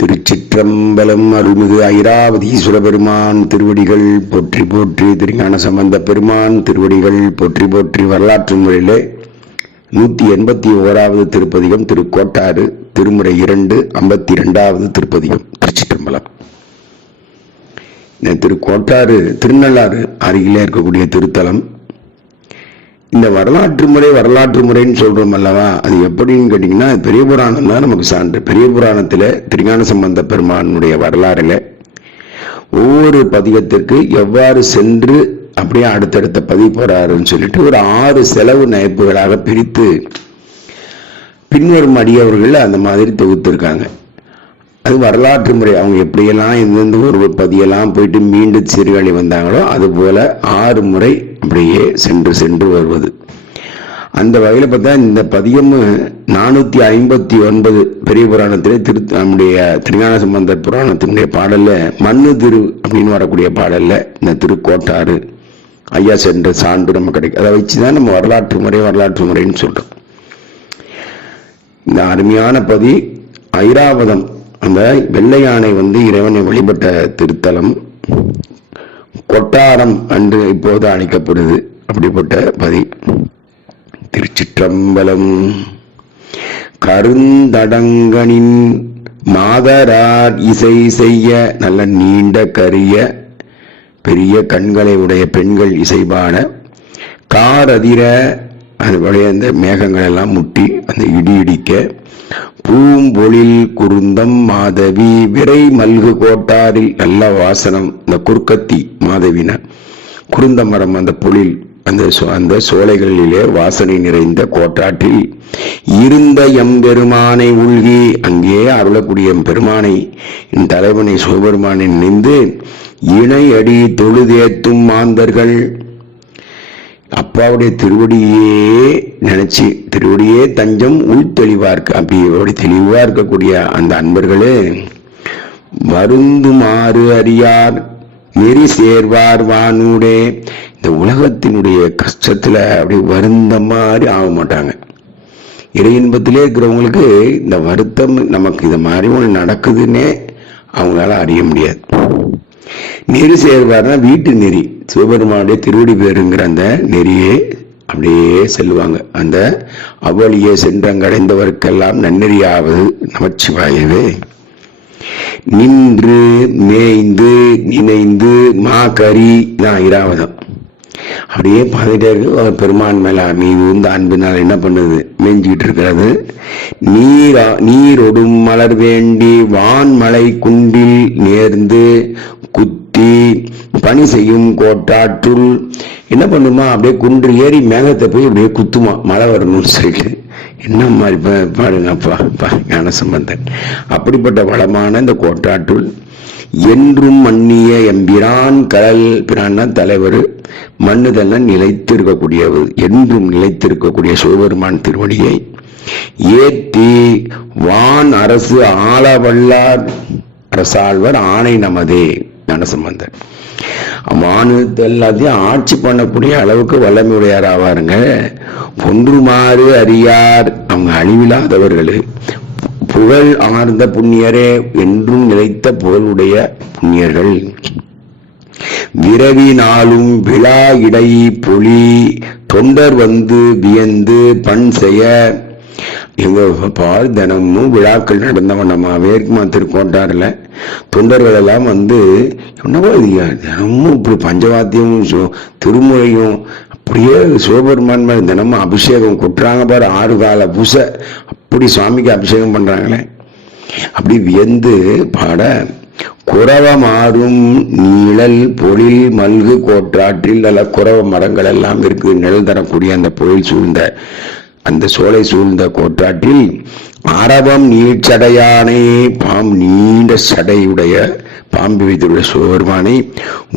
திருச்சிற்றம்பலம் அருள்மிகு ஐராவதீஸ்வர பெருமான் திருவடிகள் போற்றி போற்றி திருஞான சம்பந்த பெருமான் திருவடிகள் போற்றி போற்றி வரலாற்று முறையிலே நூற்றி எண்பத்தி ஓராவது திருப்பதிகம் திருக்கோட்டாறு திருமுறை இரண்டு ஐம்பத்தி இரண்டாவது திருப்பதிகம் திருச்சிற்றம்பலம். இந்த திருக்கோட்டாறு திருநள்ளாறு அருகிலே இருக்கக்கூடிய திருத்தலம். இந்த வரலாற்று முறை வரலாற்று முறைன்னு சொல்றோம் அல்லவா? அது எப்படின்னு கேட்டீங்கன்னா பெரிய புராணம் தான் நமக்கு சான்று. பெரிய புராணத்தில் திருஞான சம்பந்த பெருமானுடைய வரலாறுல ஒவ்வொரு பதிகத்திற்கு எவ்வாறு சென்று அப்படியே அடுத்தடுத்த பதிவு போறாருன்னு சொல்லிட்டு ஒரு ஆறு செலவு நயப்புகளாக பிரித்து பின்வரும் அடியவர்கள் அந்த மாதிரி தொகுத்திருக்காங்க. அது வரலாற்று முறை. அவங்க எப்படியெல்லாம் எந்தெந்த ஒரு பதியெல்லாம் போயிட்டு மீண்டும் சீர்காழி வந்தாங்களோ அதுபோல ஆறு முறை அப்படியே சென்று சென்று வருவது. அந்த வகையில் பார்த்தா இந்த பதியம் நானூத்தி ஐம்பத்தி ஒன்பது பெரிய புராணத்திலே திரு நம்முடைய திருஞான சம்பந்த புராணத்தினுடைய பாடல்ல மண்ணு திரு அப்படின்னு வரக்கூடிய பாடல்ல இந்த திருக்கோட்டாறு ஐயா சென்ற சான்று நம்ம கிடைக்கும் அதை வச்சுதான் நம்ம வரலாற்று முறை வரலாற்று முறைன்னு சொல்றோம். இந்த அருமையான பதி ஐராவதம் அந்த வெள்ளை யானை வந்து இறைவனை வழிபட்ட திருத்தலம் கொட்டாரம் என்று இப்போது அழைக்கப்படுது. அப்படிப்பட்ட பதி திருச்சிற்றம்பலம். கருந்தடங்கனின் மாதரார் இசை செய்ய நல்ல நீண்ட கரிய பெரிய கண்களை உடைய பெண்கள் இசைபாட காரதிர அது அந்த மேகங்கள் எல்லாம் முட்டி அந்த இடி இடிக்க பூம்பொழில் குருந்தம் மாதவி விரை மல்கு கோட்டாரில் நல்ல வாசனம் இந்த குறுக்கத்தி மாதவின. குருந்த மரம் அந்த பொழில் அந்த அந்த சோலைகளிலே வாசனை நிறைந்த கோட்டாற்றில். இருந்த எம்பெருமானை உள்கி அங்கே அருளக்கூடிய பெருமானை என் தலைவனை சிவபெருமானை நினைந்து இணை அடி தொழுதேத்தும் மாந்தர்கள். அப்பாவுடைய திருவடியே நினைச்சு திருவடியே தஞ்சம் உள் தெளிவா இருக்கு. அப்படி தெளிவா இருக்கக்கூடிய அந்த அன்பர்களே வருந்துமாறு அறியார் நெறி சேர்வார் வானூடே. இந்த உலகத்தினுடைய கஷ்டத்துல அப்படி வருந்த மாதிரி ஆக மாட்டாங்க. இறை இன்பத்திலே இருக்கிறவங்களுக்கு இந்த வருத்தம் நமக்கு இது மாதிரி ஒன்று நடக்குதுன்னே அவங்களால அறிய முடியாது. நெறி சேர்வார்னா வீட்டு நெறி. சிவபெருமானுடைய திருவடி பேருங்கிற அந்த நெறியே அப்படியே செல்லுவாங்க. அந்த அவ்வழியே சென்றங்கடைந்தவர்க்கெல்லாம் நன்னெறியாவது நமச்சிவாயவே. நின்று மேய்ந்து நினைந்து மா கறி தான் இராவதம். அப்படியே பார்த்துட்டே இருக்கு. பெருமான் மேல மீது இந்த அன்பினால் என்ன பண்ணுது? மேய்ஞ்சிக்கிட்டு இருக்கிறது. நீரா நீரொடும் மலர் வேண்டி வான்மலை குண்டில் நேர்ந்து பணி செய்யும் கோட்டாற்றுள் என்ன பண்ணுமா? அப்படியே குன்று ஏறி மேகத்தை போய் அப்படியே குத்துமா? மழை வரணும்னு சொல்லிட்டு. என்ன மாதிரி பாருங்கப்பா ஞான சம்பந்தன். அப்படிப்பட்ட வளமான இந்த கோட்டாற்றுள் என்றும் மன்னிய எம்பிரான் கடல் பிரான்னா தலைவர் மண்ணுதெல்லாம் நிலைத்திருக்கக்கூடியவர் என்றும் நிலைத்திருக்கக்கூடிய சிவபெருமான் திருவடியை ஏத்தி வான் அரசு ஆளவல்லார் அரசாழ்வர் ஆணை நமதே ஞானசம்பந்தன் மாநிலத்தை எல்லாத்தையும் ஆட்சி பண்ணக்கூடிய அளவுக்கு வல்லமையுடையார் ஆவாருங்க ஒன்றுமாறு அறியார் அவங்க அழிவில்லாதவர்கள். புகழ் ஆர்ந்த புண்ணியரே என்றும் நிலைத்த புகழுடைய புண்ணியர்கள். விரவினாலும் விழா இடை பொலி தொண்டர் வந்து வியந்து பண் செய்ய. எங்க பால் தினமும் விழாக்கள் நடந்த வண்ணமாவே இருக்குமா திருக்கோட்டாரில் தொண்டர்கள் எல்லாம் வந்து என்னவோ இது தினமும் இப்படி பஞ்சவாத்தியமும் திருமுறையும் அப்படியே சிவபெருமான் மேலே தினமும் அபிஷேகம் கொட்டுறாங்க பாரு ஆறு கால பூசை. அப்படி சுவாமிக்கு அபிஷேகம் பண்றாங்களே. அப்படி வியந்து பாட குறவ மாறும் நிழல் பொழில் மல்கு கோற்றாற்றில் நல்ல குறவ மரங்கள் எல்லாம் இருக்கு நிழல் தரக்கூடிய அந்த பொழில் சூழ்ந்த அந்த சோலை சூழ்ந்த கோற்றாற்றில் அரவம் நீச்சடையானே பாம் நீண்ட சடையுடைய பாம்பு வைத்துள்ள சோர்வானை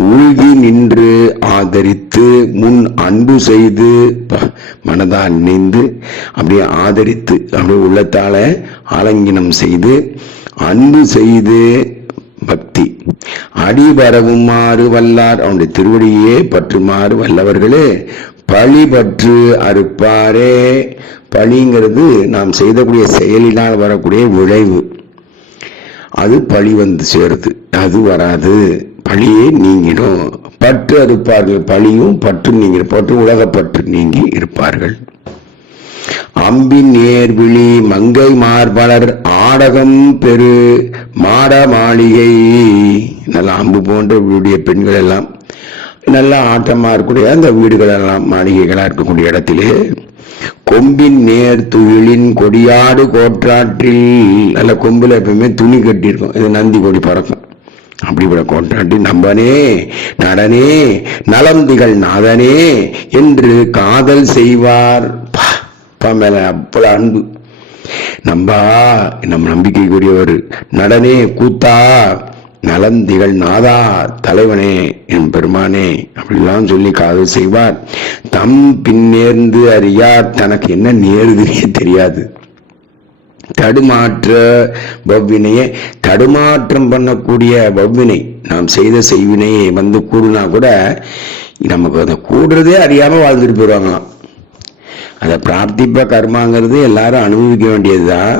உழுகி நின்று ஆதரித்து முன் அன்பு செய்து மனதா நினைந்து அப்படியே ஆதரித்து அப்படியே உள்ளத்தால ஆலங்கினம் செய்து அன்பு செய்து பக்தி. அடி வரவுமாறு வல்லார் அவனுடைய திருவடியே பற்றுமாறு வல்லவர்களே பழி பற்று அறுப்பாரே. பழிங்கிறது நாம் செய்தக்கூடிய செயலினால் வரக்கூடிய விளைவு. அது பழி வந்து சேருது. அது வராது. பழியே நீங்கிடும். பற்று அறுப்பார்கள் பழியும் பற்று நீங்கிடும். பற்று உலகப்பற்று நீங்கி இருப்பார்கள். அம்பின் நேர்விழி மங்கை மார்பலர் ஆடகம் பெரு மாட மாளிகை நல்ல அம்பு போன்ற வீடிய பெண்கள் எல்லாம் நல்ல ஆட்டமாக இருக்கக்கூடிய அந்த வீடுகளெல்லாம் மாளிகைகளாக இருக்கக்கூடிய இடத்திலே கொம்பின் நேர் துயிலின் கொடியாடு கோற்றாற்றில் நல்ல கொம்புல எப்பவுமே துணி கட்டியிருக்கும். இது நந்தி கொடி பறக்கும். அப்படிப்பட கொண்டாட்டி நம்பனே நடனே நலந்திகள் நாதனே என்று காதல் செய்வார். மேல அவ்வளவு அன்பு. நம்பா நம் நம்பிக்கைக்குரியவர் நடனே கூத்தா நலந்திகள் நாதா தலைவனே என் பெருமானே அப்படிலாம் சொல்லி காதல் செய்வார். தம் பின்னேர்ந்து அறியார் தனக்கு என்ன நேருதுன்னே தெரியாது. தடுமாற்ற வவ்வினையே தடுமாற்றம் பண்ணக்கூடிய வவ்வினை நாம் செய்த செய்வினையை வந்து கூடுனா கூட நமக்கு அதை கூடுறதே அறியாமல் வாழ்ந்துட்டு போயிடுவாங்களாம் அதை பிரார்த்திப்ப கர்மாங்கிறது எல்லாரும் அனுபவிக்க வேண்டியதுதான்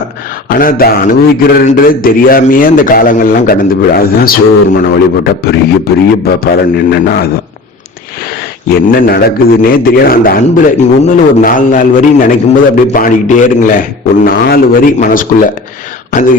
ஆனால் தான் அனுபவிக்கிறன்றது தெரியாமையே அந்த காலங்கள்லாம் கடந்து போயிடும். அதுதான் சிவபெருமனை வழிபட்ட பெரிய பெரிய பலன் என்னன்னா அதுதான். என்ன நடக்குதுன்னே தெரியாது. அந்த அன்புல நீங்க ஒண்ணுல ஒரு நாலு நாலு வரி நினைக்கும் போது அப்படியே பாடிக்கிட்டே இருங்களேன். ஒரு நாலு வரி மனசுக்குள்ள. அது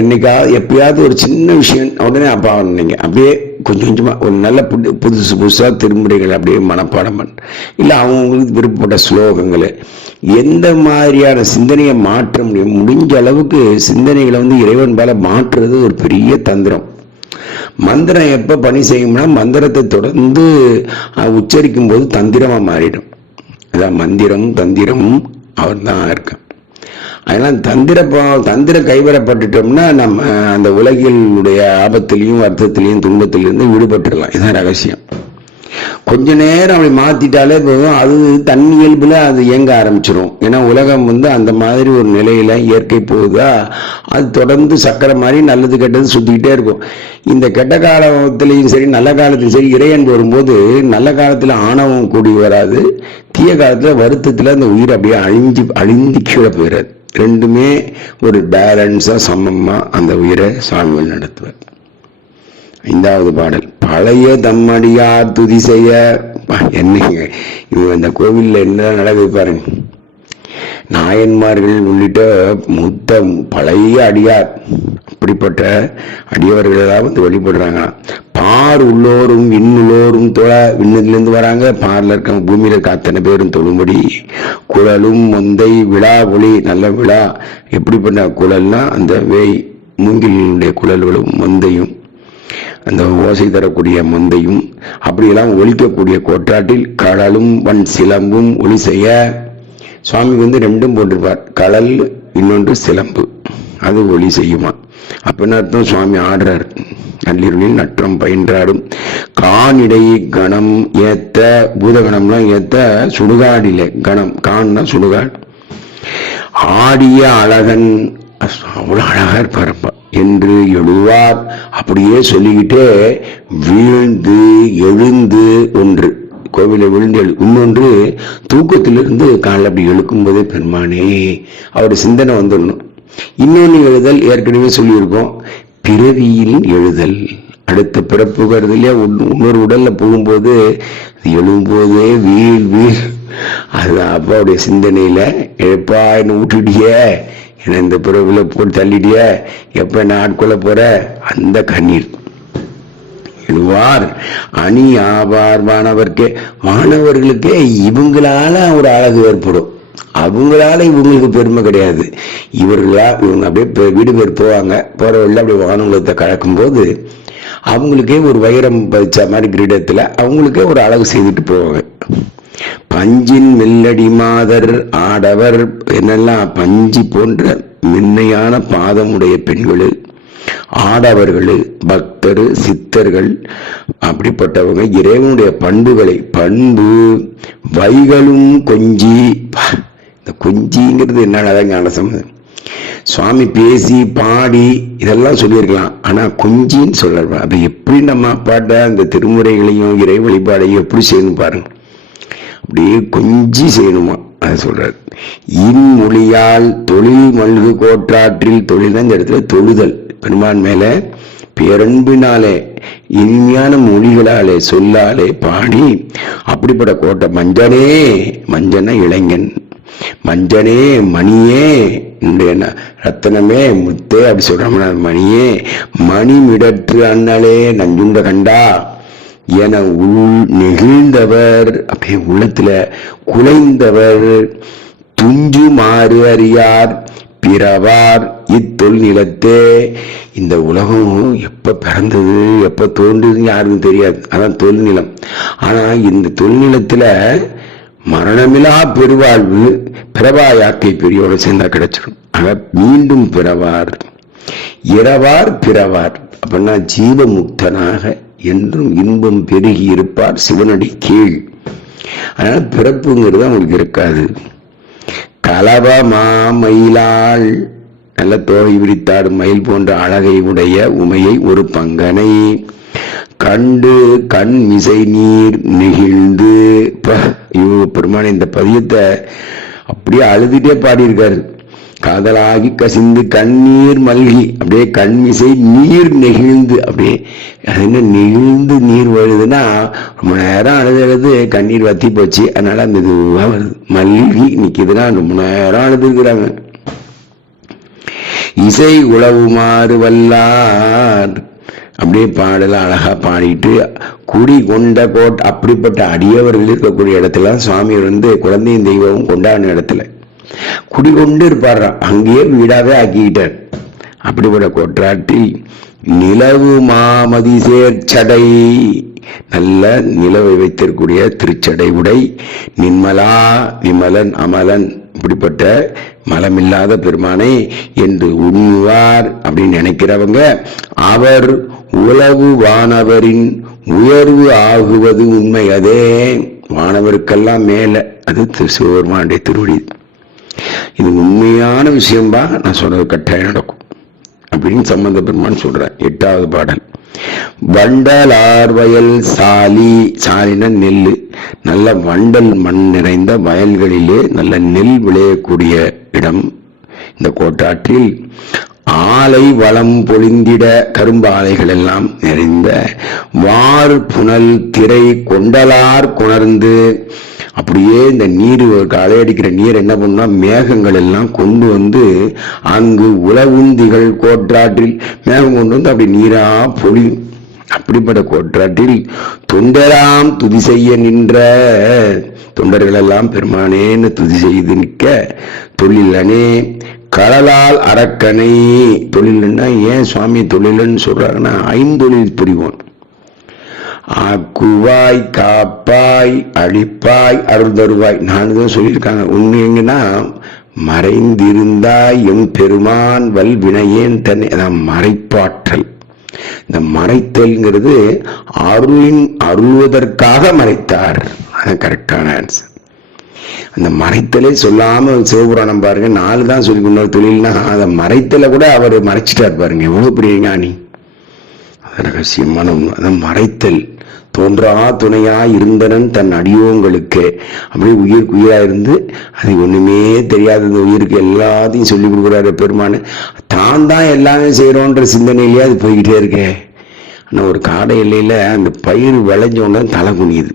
என்னைக்காவது எப்பயாவது ஒரு சின்ன விஷயம் உடனே அப்பா நீங்க அப்படியே கொஞ்சம் கொஞ்சமா ஒரு நல்ல புது- புதுசு புதுசா திருமுறைகள் அப்படியே மனப்பாடம் பண்ண இல்லை அவங்களுக்கு விருப்பப்பட்ட ஸ்லோகங்கள். எந்த மாதிரியான சிந்தனையை மாற்ற முடியும்? முடிஞ்ச அளவுக்கு சிந்தனைகளை வந்து இறைவன் மேல மாற்றுறது ஒரு பெரிய தந்திரம். மந்திரம் எப்ப பணி செய்யும்னா மந்திரத்தை தொடர்ந்து உச்சரிக்கும் போது தந்திரமா மாறிடும். அதான் மந்திரம் தந்திரம் அவர் தான் இருக்கேன் அதெல்லாம் தந்திர தந்திர கைவரப்பட்டுட்டோம்னா நம்ம அந்த உலகினுடைய ஆபத்திலையும் அர்த்தத்திலையும் துன்பத்திலிருந்து விடுபட்டுடலாம். இதுதான் ரகசியம். கொஞ்ச நேரம் அப்படி மாத்திட்டாலே போதும். அது தன் இயல்புல அது இயங்க ஆரம்பிச்சிரும். ஏன்னா உலகம் வந்து அந்த மாதிரி ஒரு நிலையில இயற்கை போகுதா? அது தொடர்ந்து சக்கரை மாதிரி நல்லது கெட்டது சுத்திக்கிட்டே இருக்கும். இந்த கெட்ட காலத்திலையும் சரி நல்ல காலத்திலும் சரி இறையன்பு வரும்போது நல்ல காலத்துல ஆணவம் கூடி வராது. தீய காலத்துல வருத்தத்துல அந்த உயிர் அப்படியே அழிஞ்சு அழிந்து கீழே போயிடாது ரெண்டுமே ஒரு பேலன்ஸா சமமா அந்த உயிரை சாமிகள் நடத்துவார். ஐந்தாவது பாடல். பழைய தம்மடியார் துதி செய்ய. என்னங்க? இவங்க இந்த கோவிலில் என்ன நடக்குது பாருங்க. நாயன்மார்கள் உள்ளிட்ட மூத்த பழைய அடியார் அப்படிப்பட்ட அடியவர்களெல்லாம் வந்து வழிபடுறாங்க பார் உள்ளோரும் விண்ணுள்ளோரும் தொழ விண்ணுலேருந்து வராங்க. பார்ல இருக்க பூமியில இருக்க அத்தனை பேரும் தொழும்படி. குழலும் மொந்தை விழா ஒளி நல்ல விழா. எப்படிப்பட்ட குழல்னா அந்த வேய் மூங்கிலினுடைய குழல்களும் மொந்தையும் அந்த ஓசை தரக்கூடிய மந்தையும் அப்படியெல்லாம் ஒழிக்கக்கூடிய கோட்டாட்டில் கடலும் வன் சிலம்பும் ஒளி செய்ய சுவாமி வந்து ரெண்டும் போட்டிருப்பார். கடல் இன்னொன்று சிலம்பு. அது ஒளி செய்யுமா? அப்படின்னு அர்த்தம் சுவாமி ஆடுறார். நள்ளிருளில் நற்றம் பயின்றாடும். கானிடை கணம் ஏத்த பூதகணம்லாம் ஏத்த சுடுகாடில. கணம் கான்னா சுடுகாடு. ஆடிய அழகன் அவ்வளவு அழகா இருப்பாரப்பா. என்று எழுவார். அப்படியே சொல்லிக்கிட்டே வீழ்ந்து எழுந்து ஒன்று. கோவில விழுந்து எழு இன்னொன்று தூக்கத்திலிருந்து காலில் அப்படி எழுக்கும்போதே பெருமானே அவருடைய சிந்தனை வந்துடணும். இன்னொன்று எழுதல் ஏற்கனவே சொல்லியிருக்கோம். பிறவியில் எழுதல். அடுத்த பிறப்பு வருது இல்லையா? இன்னொரு உடல்ல போகும்போது எழும்போதே வீழ் வீழ். அதுதான் அப்பாவுடைய சிந்தனையில எழுப்பா என்ன விட்டுட்டிய என்ன இந்த பிறகுல போட்டு தள்ளிட்டிய? எப்ப என்ன ஆட்கொள்ள போற? அந்த கண்ணீர். எழுவார். அணி ஆவார் மாணவர்க்கே மாணவர்களுக்கே இவங்களால ஒரு அழகு ஏற்படும். அவங்களால இவங்களுக்கு பெருமை கிடையாது. இவர்களா இவங்க அப்படியே வீடு பேர் போவாங்க. போற வழியில அப்படியே வானவலத்தை கலக்கும்போது அவங்களுக்கே ஒரு வைரம் பதிச்ச மாதிரி கிரீடத்துல அவங்களுக்கே ஒரு அழகு செய்துட்டு போவாங்க. பஞ்சின் மெல்லடி மாதர் ஆடவர் என்னெல்லாம் பஞ்சு போன்ற மென்மையான பாதமுடைய பெண்கள் ஆடவர்கள் பக்தர் சித்தர்கள் அப்படிப்பட்டவங்க இறைவனுடைய பண்புகளை பண்பு வைகளும் கொஞ்சி. இந்த கொஞ்சிங்கிறது என்ன ஞான சம்பந்தம் சுவாமி பேசி பாடி இதெல்லாம் சொல்லியிருக்கலாம். ஆனா கொஞ்சின்னு சொல்ல அப்ப எப்படி நம்ம பாட்ட அந்த திருமுறைகளையும் இறை வழிபாடையும் எப்படி செய்யணும் பாருங்க. அப்படியே கொஞ்சி செய்யணுமா அது சொல்றாரு. இன்மொழியால் தொழில் மல்கு கோற்றாற்றில் தொழில் இந்த இடத்துல தொழுதல். பெருமான் மேல பேரன்பினாலே இனிமையான மொழிகளாலே சொல்லாலே பாடி அப்படிப்பட்ட கோட்டை மஞ்சனே மஞ்சனா இளைஞன் மஞ்சனே மணியே என்னுடைய ரத்தனமே முத்தே அப்படி சொல்றோம்னா மணியே மணிமிடற்று அண்ணலே நஞ்சுண்ட கண்டா என உள் நெகிழ்ந்தவர் அப்படியே உள்ளத்துல குலைந்தவர் துஞ்சு மாறு அறியார் பிறவார் இத்தொல் நிலத்தே இந்த உலகம் எப்ப பிறந்தது எப்ப தோன்றுதுன்னு யாருக்கும் தெரியாது. அதான் தொல்நிலம். ஆனா இந்த தொல்நிலத்துல மரணமிலா பெருவாழ்வு பிறவா யாக்கை பெரியோட சேர்ந்தா கிடைச்சிடும். ஆக மீண்டும் பிறவார். இரவார் பிறவார். அப்படின்னா ஜீவமுக்தனாக என்றும் இன்பம் பெருகி இருப்பார் சிவனடி கீழ். அதனால பிறப்புங்கிறது அவங்களுக்கு இருக்காது. கலவ மாமயிலாள். நல்ல தோகை விரித்தாடும் மயில் போன்ற அழகை உடைய உமையை ஒரு பங்கனை. கண்டு கண் மிசை நீர் நெகிழ்ந்து. ப, பெருமான இந்த பதியத்தை அப்படியே அழுதுட்டே பாடியிருக்காரு. காதலாகி கசிந்து கண்ணீர் மல்கி அப்படியே கண்மிசை நீர் நெகிழ்ந்து அப்படியே அது என்ன நெகிழ்ந்து நீர் வருதுன்னா ரொம்ப நேரம் அழுது அழுது கண்ணீர் வத்தி போச்சு. அதனால அந்த இதுவாக வருது. மல்கி நிக்குதுன்னா ரொம்ப நேரம் அழுதுருக்குறாங்க. இசை உழவுமாறு வல்லார். அப்படியே பாடலாம் அழகா பாடிட்டு குடி கொண்ட கோட் அப்படிப்பட்ட அடியவர்கள் இருக்கக்கூடிய இடத்துல சுவாமி வந்து குழந்தையும் தெய்வமும் கொண்டாடின இடத்துல. குடிகொண்டு இருப்பாராம் அங்கேயே வீடாவே ஆக்கிக்கிட்டார். அப்படிப்பட்ட கொற்றாட்டி நிலவு மாமதி சேர்ச்சடை. நல்ல நிலவை வைத்திருக்கூடிய திருச்சடை உடை. நின்மலா விமலன் அமலன். இப்படிப்பட்ட மலமில்லாத பெருமானை என்று உண்ணுவார் அப்படின்னு நினைக்கிறவங்க அவர் உலகு வானவரின் உயர்வு ஆகுவது உண்மை. அதே வானவருக்கெல்லாம் மேல. அது திரு சிவபெருமானுடைய திருவடி. இது உண்மையான விஷயம்பா நான் சொல்றது கட்டாயம் நடக்கும். அப்படின்னு சம்பந்த பெருமான் சொல்றேன் எட்டாவது பாடல். வண்டலார் வயல் சாலி சாலின நெல் நல்ல வண்டல் மண் நிறைந்த வயல்களிலே நல்ல நெல் விளையக்கூடிய இடம். இந்த கோட்டாற்றில் ஆலை வளம் பொழிந்திட கரும்பு ஆலைகள் எல்லாம் நிறைந்த வார் புனல் திரை கொண்டலார் கொணர்ந்து அப்படியே இந்த நீர் அலையடிக்கிற நீர் என்ன பண்ணா மேகங்கள் எல்லாம் கொண்டு வந்து அங்கு உளவுந்திகள் கோற்றாற்றில் மேகம் கொண்டு வந்து அப்படி நீரா பொழியும். அப்படிப்பட்ட கோற்றாற்றில் தொண்டராம் துதி செய்ய நின்ற தொண்டர்கள் எல்லாம் பெருமானேன்னு துதி செய்து நிற்க தொழிலனே கடலால் அரக்கனை தொழில்னா ஏன் சுவாமி தொழில்னு சொல்றாங்கன்னா ஐந்தொழில் புரிவோன் ஆக்குவாய் காப்பாய் அழிப்பாய் அருள் தருவாய் நான் தான் சொல்லியிருக்காங்க. ஒண்ணு எங்கன்னா மறைந்திருந்தாய் எம் பெருமான் வல் வினையேன் தன்னை. அதான் மறைப்பாற்றல். இந்த மறைத்தல்ங்கிறது அருளின் அருள்வதற்காக மறைத்தார். அது கரெக்டான ஆன்சர் அந்த மறைத்தலே சொல்லாம சிவபுராணம் பாருங்க. நாலு தான் சொல்லி கொண்டார் தொழில்னா அதை மறைத்தலை கூட அவர் மறைச்சிட்டார் பாருங்க. எவ்வளவு பெரிய ஞானி. ரகசியமான உண்மை மறைத்தல் தோன்றா துணையா இருந்தனன் தன் அடியோங்களுக்கு அப்படியே உயிர் உயிரா இருந்து அது ஒண்ணுமே தெரியாத இந்த உயிருக்கு எல்லாத்தையும் சொல்லி கொடுக்குறாரு பெருமானு. தான் தான் எல்லாமே செய்யறோன்ற சிந்தனையிலேயே அது போய்கிட்டே இருக்கே. ஆனா ஒரு காடை எல்லையில அந்த பயிர் விளைஞ்ச தலை குனியுது.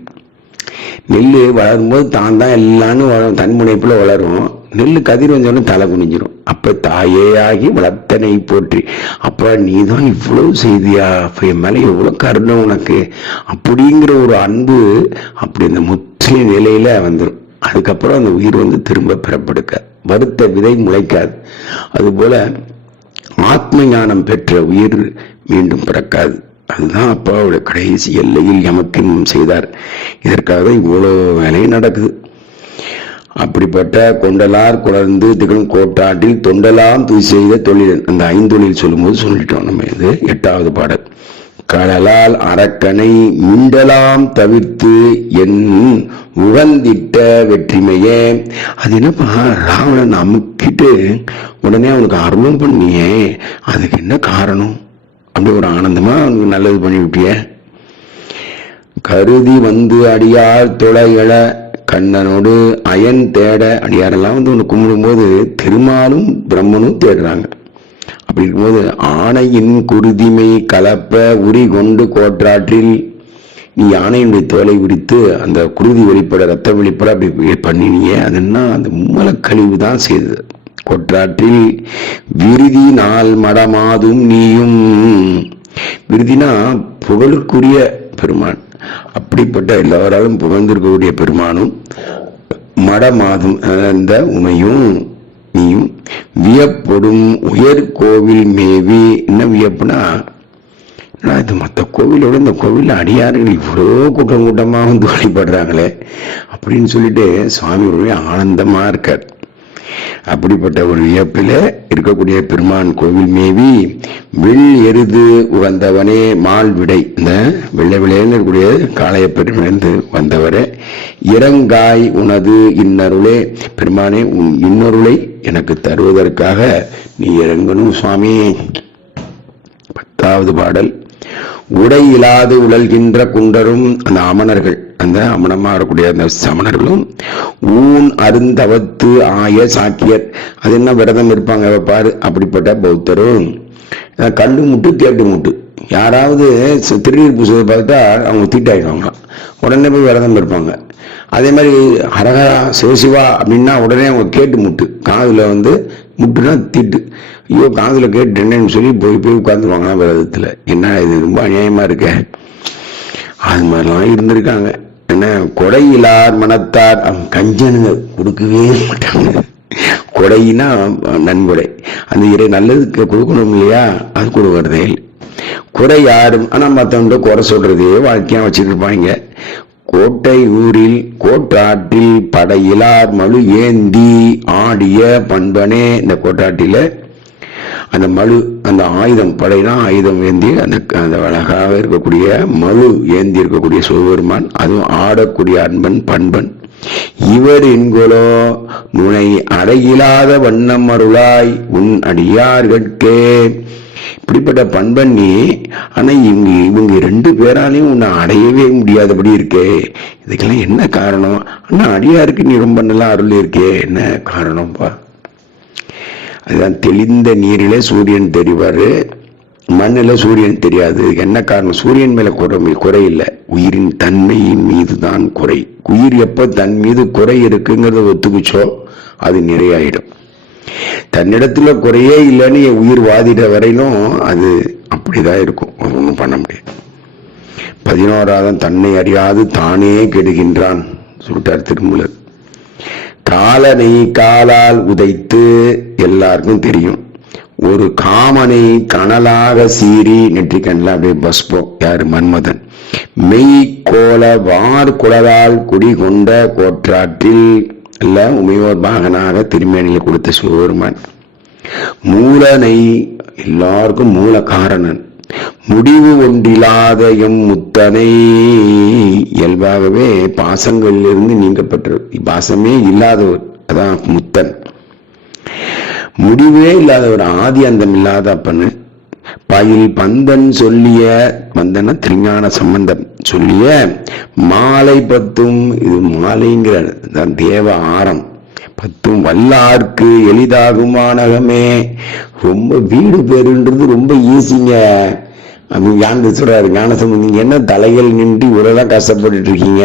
நெல் வளரும்போது தான் தான் எல்லான்னு வளரும் தன்முனைப்புல வளரும். நெல் கதிர் வந்தோடனே தலை குனிஞ்சிடும் அப்போ தாயே ஆகி வளர்த்தனை போற்றி. அப்போ நீ தான் இவ்வளவு செய்தியா? அப்போ என் மேலே எவ்வளோ கருணை உனக்கு? அப்படிங்கிற ஒரு அன்பு அப்படி இந்த முற்றிய நிலையில வந்துடும் அதுக்கப்புறம் அந்த உயிர் வந்து திரும்ப பிறப்பெடுக்காது. வருத்த விதை முளைக்காது. அதுபோல ஆத்ம ஞானம் பெற்ற உயிர் மீண்டும் பிறக்காது. அதுதான் அப்பாவோட கடைசி எல்லையில் எமக்கும் செய்தார். இதற்காக இவ்வளோ வேலையும் நடக்குது. அப்படிப்பட்ட கொண்டலார் குளர்ந்து திகழும் கோட்டாட்டில் தொண்டலாம் துதி செய்த தொழில் அந்த ஐந்தொழில் சொல்லும்போது சொல்லிட்டோம் நம்ம இது எட்டாவது பாடல். கடலால் அரக்கனை மிண்டலாம் தவிர்த்து என் உழந்திட்ட வெற்றிமையே. அது என்னப்பா? ராவணன் அமுக்கிட்டு உடனே அவனுக்கு அருளும் பண்ணியே. அதுக்கு என்ன காரணம்? அப்படி ஒரு ஆனந்தமா அவனுக்கு நல்லது பண்ணி விட்டிய கருதி வந்து அடியார் தொலைகள கண்ணனோடு அயன் தேட அடியாரெல்லாம் வந்து ஒன்று கும்பிடும்போது திருமாலும் பிரம்மனும் தேடுறாங்க. அப்படி இருக்கும்போது ஆணையின் குருதிமை கலப்ப உரி கொண்டு கோற்றாற்றில் நீ யானையினுடைய தோலை விரித்து அந்த குருதி வெளிப்பட ரத்த வெளிப்பட அப்படி பண்ணினியே. அதுன்னா அந்த மூலக்கழிவு தான் செய்தது. கொற்றாற்றில் விருதி நாள் மடமாதும் நீயும். விருதினா புகழுக்குரிய பெருமான். அப்படிப்பட்ட எல்லாராலும் புகழ்ந்திருக்கக்கூடிய பெருமானும் மடமாதும் அந்த உமையும் நீயும் வியப்படும் உயர் கோவில் மேவி. என்ன வியப்புனா ஆனால் இது மற்ற கோவிலோட இந்த கோவிலில் அடியார்கள் இவ்வளோ கூட்டம் கூட்டமாக வந்து வழிபடுறாங்களே அப்படின்னு சொல்லிட்டு சுவாமி ஆனந்தமாக ஆனந்தமா இருக்கார். அப்படிப்பட்ட ஒரு வியப்பில் இருக்கக்கூடிய பெருமான் கோவில் மேவி வில் எருது வந்தவனே மால் விடை இந்த வெள்ளை விளையன்னு இருக்கக்கூடிய காளைய பெருமிழந்து வந்தவரே இறங்காய் உனது இன்னருளே பெருமானே உன் இன்னொருளை எனக்கு தருவதற்காக நீ இறங்கணும் சுவாமி. பத்தாவது பாடல் உடை இல்லாது உழல்கின்ற குண்டரும் அந்த அமணர்கள் அந்த அமணமா இருக்கக்கூடிய அந்த சமணர்களும் ஊன் அருந்தவத்து ஆய சாக்கியர். அது என்ன விரதம் இருப்பாங்க பாரு அப்படிப்பட்ட பௌத்தரும். கல்லு முட்டு தேட்டு முட்டு. யாராவது திருநீர் பூசுவதை பார்த்தா அவங்க தீட்டாயிடுவாங்களாம். உடனே போய் விரதம் இருப்பாங்க. அதே மாதிரி ஹரஹரா சிவசிவா அப்படின்னா உடனே அவங்க கேட்டு முட்டு. காதுல வந்து முட்டுனா தீட்டு. ஐயோ காதுல கேட்டுட்டேன்னு சொல்லி போய் போய் உட்காந்துருவாங்களாம் விரதத்துல. என்ன இது ரொம்ப அநியாயமா இருக்க. அது மாதிரிலாம் இருந்திருக்காங்க. என்ன கொடையிலார் மனத்தார் அவங்க கஞ்சனுங்க கொடுக்கவே மாட்டாங்க. கொடையினா நன்கொடை. அந்த இறை நல்லதுக்கு கொடுக்கணும் இல்லையா? அது கொடுக்கறதே இல்லை. குறை யாரும் ஆனால் மற்றவங்க குறை சொல்றதே வாழ்க்கையா வச்சுட்டு இருப்பாங்க. கோட்டை ஊரில் கோட்டாட்டில் படையிலார் மழு ஏந்தி ஆடிய பண்பனே இந்த கோட்டாட்டில அந்த மழு அந்த ஆயுதம் படைனா ஆயுதம் ஏந்தி அந்த அந்த அழகாக இருக்கக்கூடிய மழு ஏந்தி இருக்கக்கூடிய சிவபெருமான் அதுவும் ஆடக்கூடிய அன்பன் பண்பன். இவர் என்கொலோ நுனை அடையிலாத வண்ணம் அருளாய் உன் அடியார்கட்கே. இப்படிப்பட்ட பண்பன் நீ ஆனா இவங்க இவங்க ரெண்டு பேராலையும் உன்னை அடையவே முடியாதபடி இருக்கே. இதுக்கெல்லாம் என்ன காரணம்? ஆனா அடியாருக்கு நீ ரொம்ப நல்லா அருள் இருக்கே. என்ன காரணம்ப்பா அதுதான் தெளிந்த நீரிலே சூரியன் தெரிவார் மண்ணில் சூரியன் தெரியாது. என்ன காரணம்? சூரியன் மேலே குறை குறை இல்லை. உயிரின் தன்மையின் மீது தான் குறை. உயிர் எப்போ தன் மீது குறை இருக்குங்கிறத ஒத்துக்குச்சோ அது நிறையாயிடும். தன்னிடத்தில் குறையே இல்லைன்னு என் உயிர் வாதிட வரையிலும் அது அப்படிதான் இருக்கும். ஒன்றும் பண்ண முடியாது. பதினோராதன் தன்னை அறியாது தானே கெடுகின்றான் சொல்லிட்டார் திருமூலர். காலனை காலால் உதைத்து எல்லாருக்கும் தெரியும். ஒரு காமனை கனலாக சீறி நெற்றிக்கண்ணில் அப்படியே பஸ்பம் யார்? மன்மதன். மெய் கோல வார் குடலால் குடி கொண்ட கோற்றாற்றில் அல்ல உமையோர் பாகனாக திருமேனியில் கொடுத்த சிவபெருமான். மூலனை எல்லாருக்கும் மூல காரணன் முடிவு ஒன்றில்லாத எம் முத்தனை. இயல்பாகவே பாசங்களிலிருந்து நீங்கப்பட்டவர் பாசமே இல்லாதவர் அதான் முத்தன். முடிவே இல்லாதவர் ஆதி அந்தம் இல்லாத அப்பன்னு பயில் பந்தன் சொல்லிய பந்தன திருஞான சம்பந்தம் சொல்லிய மாலை பத்தும் இது மாலைங்கிற தேவ ஆரம். பத்தும் வல்லார்க்கு எளிதாகுமானகமே ரொம்ப வீடு பேருன்றது ரொம்ப ஈஸிங்க. அப்படின்னு யாண்டு சொல்றாரு ஞானசம்பந்தம் என்ன தலைகள் நின்று இவ்வளவுதான் கஷ்டப்பட்டுட்டு இருக்கீங்க?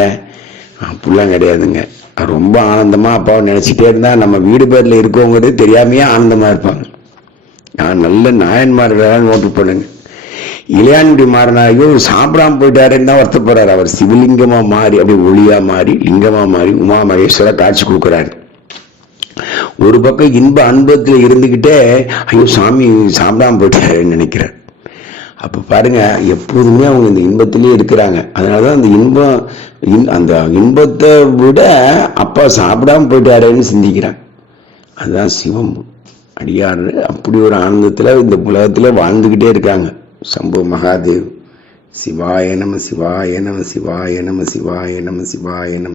அப்படிலாம் கிடையாதுங்க. ரொம்ப ஆனந்தமா அப்பாவை நினைச்சிட்டே இருந்தா நம்ம வீடு பேர்ல இருக்கோங்கிறது தெரியாமையே ஆனந்தமா இருப்பாங்க. நான் நல்ல நாயன்மார்கள் நோட்டு பண்ணுங்க இளையான்குடி மாறினாயோ சாப்பிடாம போயிட்டாருன்னு தான் வருத்தப்படுறாரு. அவர் சிவலிங்கமா மாறி அப்படியே ஒளியா மாறி லிங்கமா மாறி உமா மகேஸ்வர காட்சி கொடுக்குறாரு. ஒரு பக்கம் இன்ப அன்பத்தில் இருந்துக்கிட்டே ஐயோ சாமி சாப்பிடாம போயிட்டாருன்னு நினைக்கிறேன். அப்போ பாருங்க எப்போதுமே அவங்க இந்த இன்பத்திலே இருக்கிறாங்க. அதனாலதான் அந்த இன்பம் இன்- அந்த இன்பத்தை விட அப்பா சாப்பிடாம போயிட்டாரேன்னு சிந்திக்கிறாங்க அதுதான் சிவம் அடியார் அப்படி ஒரு ஆனந்தத்தில் இந்த உலகத்தில் வாழ்ந்துக்கிட்டே இருக்காங்க. சம்பு மகாதேவ். சிவாய நம சிவாய நம சிவாய நம சிவாய நம சிவாய நம.